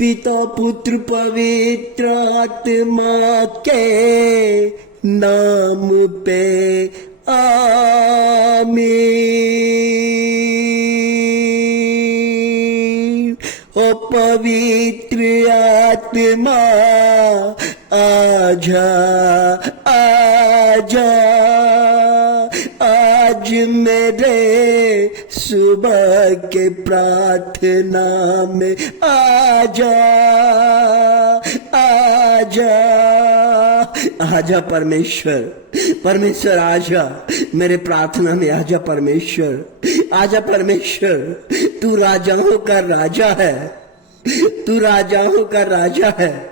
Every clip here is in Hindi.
पिता पुत्र पवित्र आत्मा के नाम पे आमीन। ओ पवित्र आत्मा आजा आजा, आज मेरे सुबह के प्रार्थना में आजा आजा आजा परमेश्वर, परमेश्वर आजा मेरे प्रार्थना में आजा परमेश्वर, आजा परमेश्वर। तू राजाओं का राजा है, तू राजाओं का राजा है,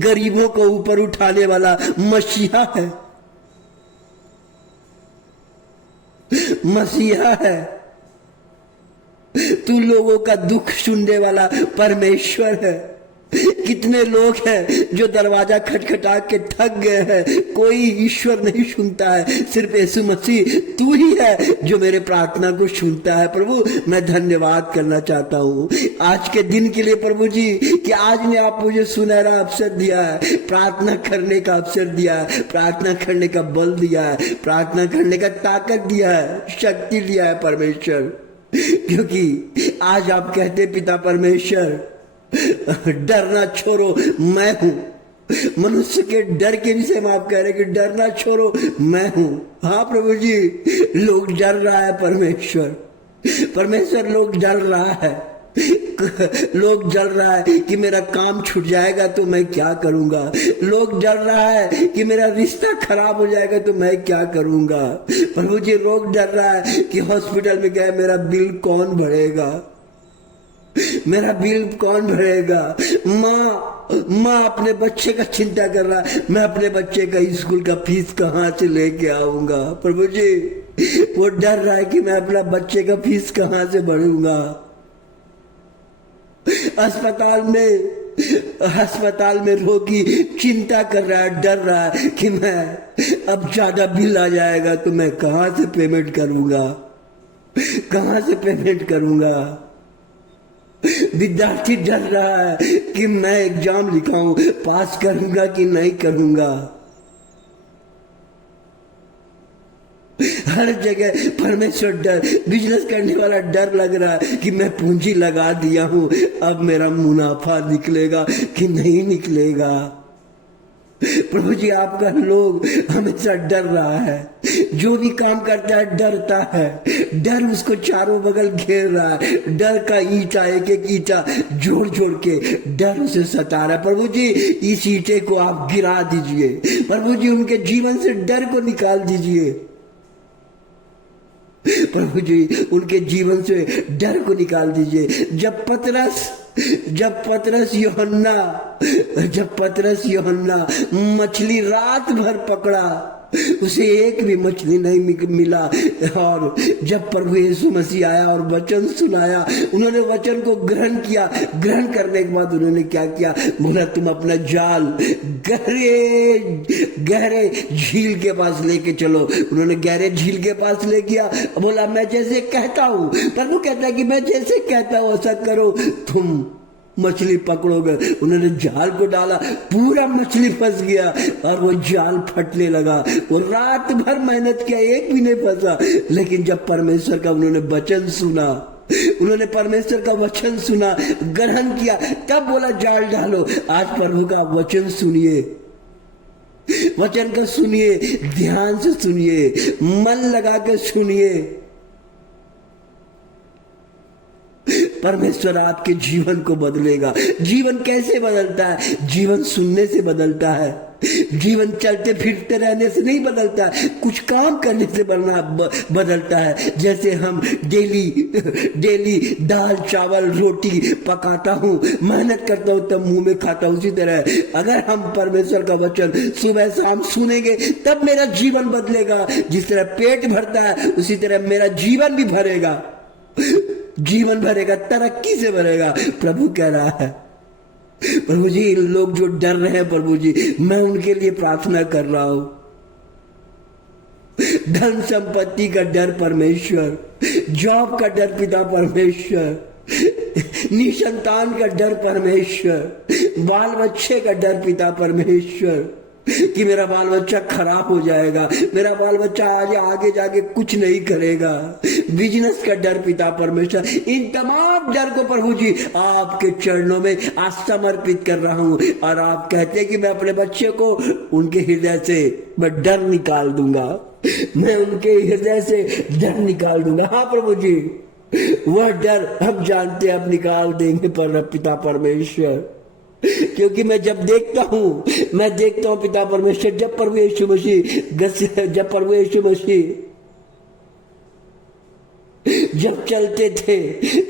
गरीबों को ऊपर उठाने वाला मसीहा है, मसीहा है। तू लोगों का दुख सुनने वाला परमेश्वर है। कितने लोग हैं जो दरवाजा खटखटा के थक गए हैं, कोई ईश्वर नहीं सुनता है, सिर्फ यीशु मसीह तू ही है जो मेरे प्रार्थना को सुनता है। प्रभु मैं धन्यवाद करना चाहता हूँ आज के दिन के लिए प्रभु जी, कि आज ने आप मुझे सुनहरा अवसर दिया है, प्रार्थना करने का अवसर दिया है, प्रार्थना करने का बल दिया है, प्रार्थना करने का ताकत दिया है, शक्ति दिया है परमेश्वर। क्योंकि आज आप कहते पिता परमेश्वर डरना छोड़ो मैं हूं। मनुष्य के डर के विषय में आप कह रहे कि डरना छोड़ो मैं हूं। हाँ प्रभु जी, लोग डर रहा है परमेश्वर, परमेश्वर लोग डर रहा है, लोग डर रहा है कि मेरा काम छूट जाएगा तो मैं क्या करूंगा, लोग डर रहा है कि मेरा रिश्ता खराब हो जाएगा तो मैं क्या करूंगा। प्रभु जी लोग डर रहा है कि हॉस्पिटल में गए मेरा बिल कौन भरेगा, मेरा बिल कौन भरेगा। माँ अपने बच्चे का चिंता कर रहा है, मैं अपने बच्चे का स्कूल का फीस कहाँ से लेके आऊंगा। प्रभु जी वो डर रहा है कि मैं अपना बच्चे का फीस कहाँ से भरूंगा। अस्पताल में रोगी चिंता कर रहा है, डर रहा है कि मैं अब ज्यादा बिल आ जाएगा तो मैं कहाँ से पेमेंट करूंगा, कहाँ से पेमेंट करूंगा। विद्यार्थी डर रहा है कि मैं एग्जाम लिखाऊं, पास करूंगा कि नहीं करूंगा। हर जगह परमेश्वर डर, बिजनेस करने वाला डर लग रहा है कि मैं पूंजी लगा दिया हूं, अब मेरा मुनाफा निकलेगा कि नहीं निकलेगा। प्रभु जी आपका लोग हमेशा डर रहा है, जो भी काम करता है डरता है, डर उसको चारों बगल घेर रहा है, डर का ईंटा एक एक ईंटा जोड़ जोड़ के डर उसे सता रहा है। प्रभु जी इस ईंटे को आप गिरा दीजिए, प्रभु जी उनके जीवन से डर को निकाल दीजिए, प्रभु जी उनके जीवन से डर को निकाल दीजिए। जब पतरस यूहन्ना मछली रात भर पकड़ा, उसे एक भी मछली नहीं मिला, और जब प्रभु यीशु मसीह आया और वचन सुनाया, उन्होंने वचन को ग्रहण किया। ग्रहण करने के बाद उन्होंने क्या किया, बोला तुम अपना जाल गहरे झील के पास लेके चलो। उन्होंने गहरे झील के पास ले गया, बोला मैं जैसे कहता हूँ, प्रभु कहता है कि मैं जैसे कहता हूँ ऐसा करो, तुम मछली पकड़ोगे। उन्होंने जाल को डाला, पूरा मछली फंस गया और वो जाल फटने लगा। वो रात भर मेहनत किया, एक भी नहीं फंसा। लेकिन जब परमेश्वर का उन्होंने वचन सुना, उन्होंने परमेश्वर का वचन सुना, ग्रहण किया, तब बोला जाल डालो। आज प्रभु का वचन सुनिए, वचन का सुनिए, ध्यान से सुनिए, मन लगा के सुनिए। परमेश्वर आपके जीवन को बदलेगा। जीवन कैसे बदलता है? जीवन सुनने से बदलता है। जीवन चलते फिरते रहने से नहीं बदलता है, कुछ काम करने से बदलता है। जैसे हम डेली दाल चावल रोटी पकाता हूँ, मेहनत करता हूँ, तब मुंह में खाता हूँ, उसी तरह अगर हम परमेश्वर का वचन सुबह शाम सुनेंगे तब मेरा जीवन बदलेगा। जिस तरह पेट भरता है उसी तरह मेरा जीवन भी भरेगा, जीवन भरेगा, तरक्की से भरेगा। प्रभु कह रहा है, प्रभु जी इन लोग जो डर रहे हैं, प्रभु जी मैं उनके लिए प्रार्थना कर रहा हूं। धन संपत्ति का डर परमेश्वर, जॉब का डर पिता परमेश्वर, निसंतान का डर परमेश्वर, बाल बच्चे का डर पिता परमेश्वर कि मेरा बाल बच्चा खराब हो जाएगा, मेरा बाल बच्चा आगे जाके कुछ नहीं करेगा, बिजनेस का डर पिता परमेश्वर। इन तमाम डर को प्रभु जी आपके चरणों में आज समर्पित कर रहा हूं। और आप कहते हैं कि मैं अपने बच्चे को उनके हृदय से मैं डर निकाल दूंगा, मैं उनके हृदय से डर निकाल दूंगा। हाँ प्रभु जी, वह डर हम जानते हैं आप निकाल देंगे पर पिता परमेश्वर, क्योंकि मैं जब देखता हूं पिता परमेश्वर, जब प्रभु यीशु मसीह जब चलते थे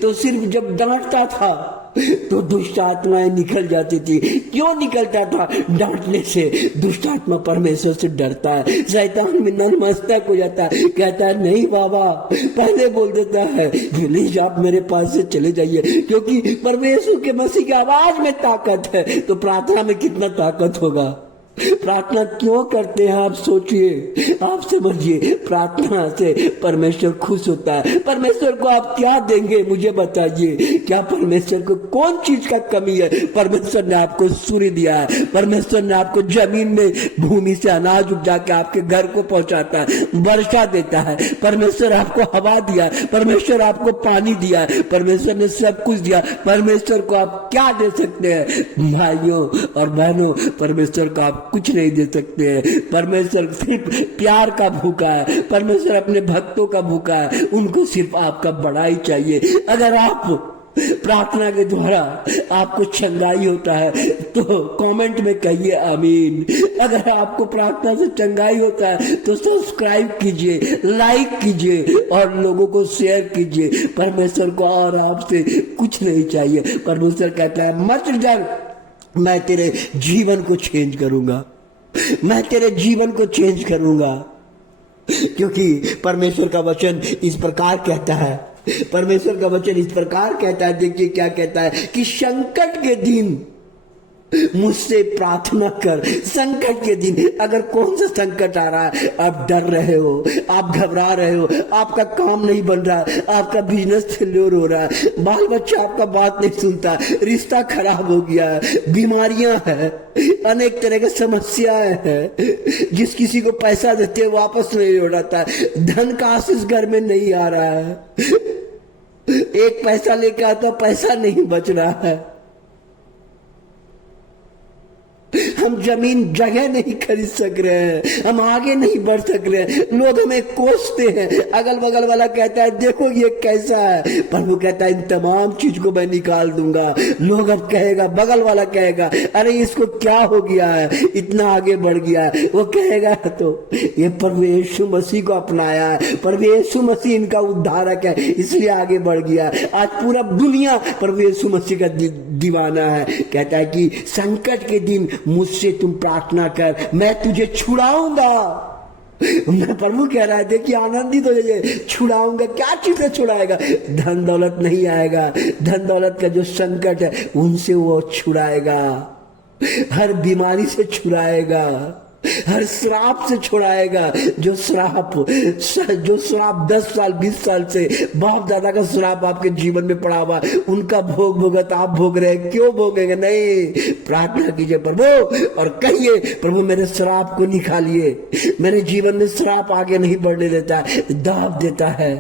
तो सिर्फ जब डांटता था तो दुष्ट आत्माएं निकल जाती थी। क्यों निकलता था? डांटने से दुष्ट आत्मा परमेश्वर से डरता है, शैतान में नतमस्तक हो जाता है, कहता है नहीं बाबा, पहले बोल देता है प्लीज आप मेरे पास से चले जाइए, क्योंकि परमेश्वर के मसीह की आवाज में ताकत है। तो प्रार्थना में कितना ताकत होगा? प्रार्थना क्यों करते हैं आप सोचिए, आप समझिए। प्रार्थना से परमेश्वर खुश होता है। परमेश्वर को आप क्या देंगे मुझे बताइए? क्या परमेश्वर को कौन चीज का कमी है? परमेश्वर ने आपको सूर्य दिया है, परमेश्वर ने आपको जमीन में भूमि से अनाज उपजा के आपके घर को पहुंचाता है, वर्षा देता है। परमेश्वर आपको हवा दिया, परमेश्वर आपको पानी दिया, परमेश्वर ने सब कुछ दिया। परमेश्वर को आप क्या दे सकते हैं? भाइयों और बहनों, परमेश्वर को आप कुछ नहीं दे सकते हैं। परमेश्वर सिर्फ प्यार का भूखा है, परमेश्वर अपने भक्तों का भूखा है, उनको सिर्फ आपका बड़ाई चाहिए। अगर आप प्रार्थना के द्वारा आपको चंगाई होता है तो कमेंट में कहिए आमीन। अगर आपको प्रार्थना से चंगाई होता है तो सब्सक्राइब कीजिए, लाइक कीजिए और लोगों को शेयर कीजिए। परमेश्वर को और आपसे कुछ नहीं चाहिए। परमेश्वर कहता है मत डर, मैं तेरे जीवन को चेंज करूंगा, मैं तेरे जीवन को चेंज करूंगा। क्योंकि परमेश्वर का वचन इस प्रकार कहता है, परमेश्वर का वचन इस प्रकार कहता है, देखिए क्या कहता है कि संकट के दिन मुझसे प्रार्थना कर। संकट के दिन, अगर कौन सा संकट आ रहा है, आप डर रहे हो, आप घबरा रहे हो, आपका काम नहीं बन रहा, आपका बिजनेस फेल्योर हो रहा है, बाल बच्चा आपका बात नहीं सुनता, रिश्ता खराब हो गया है, बीमारियां हैं, अनेक तरह की समस्याएं हैं, जिस किसी को पैसा देते वापस नहीं लौटाता है, धन का आशीष घर में नहीं आ रहा है, एक पैसा लेके आता पैसा नहीं बच रहा है, हम जमीन जगह नहीं खरीद सक रहे हैं, हम आगे नहीं बढ़ सक रहे हैं, लोग हमें कोसते हैं, अगल बगल वाला कहता है देखो ये कैसा है, प्रभु कहता है इन तमाम चीज को मैं निकाल दूंगा। लोग अब कहेगा, बगल वाला कहेगा अरे इसको क्या हो गया है, इतना आगे बढ़ गया है, वो कहेगा तो ये प्रभु यीशु मसीह को अपनाया है, प्रभु यीशु मसीह इनका उद्धारक है इसलिए आगे बढ़ गया। आज पूरा दुनिया प्रभु यीशु मसीह का दीवाना है। कहता है कि संकट के दिन मुझसे तुम प्रार्थना कर, मैं तुझे छुड़ाऊंगा। मैं प्रभु कह रहा है देखिए आनंदित हो जाइए, छुड़ाऊंगा। क्या चीज से छुड़ाएगा? धन दौलत नहीं आएगा, धन दौलत का जो संकट है उनसे वो छुड़ाएगा, हर बीमारी से छुड़ाएगा, हर श्राप से छुड़ाएगा। जो श्राप 10 साल 20 साल से बाप दादा का श्राप आपके जीवन में पड़ा हुआ, उनका भोग भोगत आप भोग रहे हैं, क्यों भोगेंगे? नहीं, प्रार्थना कीजिए प्रभु और कहिए प्रभु मेरे श्राप को निकालिए, मेरे जीवन में श्राप आगे नहीं बढ़ने देता, दाब देता है।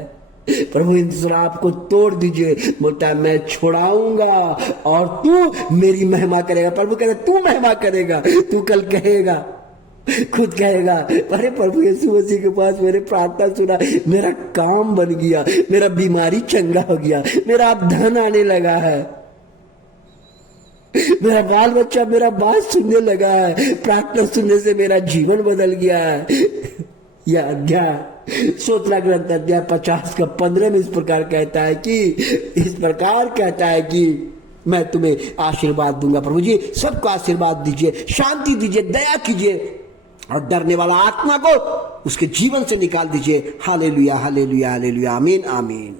प्रभु इन श्राप को तोड़ दीजिए। बोलता है मैं छुड़ाऊंगा और तू मेरी महिमा करेगा। प्रभु कहता तू महिमा करेगा, तू कल कहेगा, खुद कहेगा अरे प्रभु यीशु मसीह के पास मैंने प्रार्थना सुना, मेरा काम बन गया, मेरा बीमारी चंगा हो गया, मेरा अब धन आने लगा है, मेरा बाल बच्चा मेरा बात सुनने लगा है, प्रार्थना सुनने से मेरा जीवन बदल गया है। यह अध्याय स्तोत्र ग्रंथ अध्याय 50 का 15 में इस प्रकार कहता है कि मैं तुम्हें आशीर्वाद दूंगा। प्रभु जी सबको आशीर्वाद दीजिए, शांति दीजिए, दया कीजिए और डरने वाला आत्मा को उसके जीवन से निकाल दीजिए। हालेलुया हालेलुया हालेलुया, आमीन आमीन।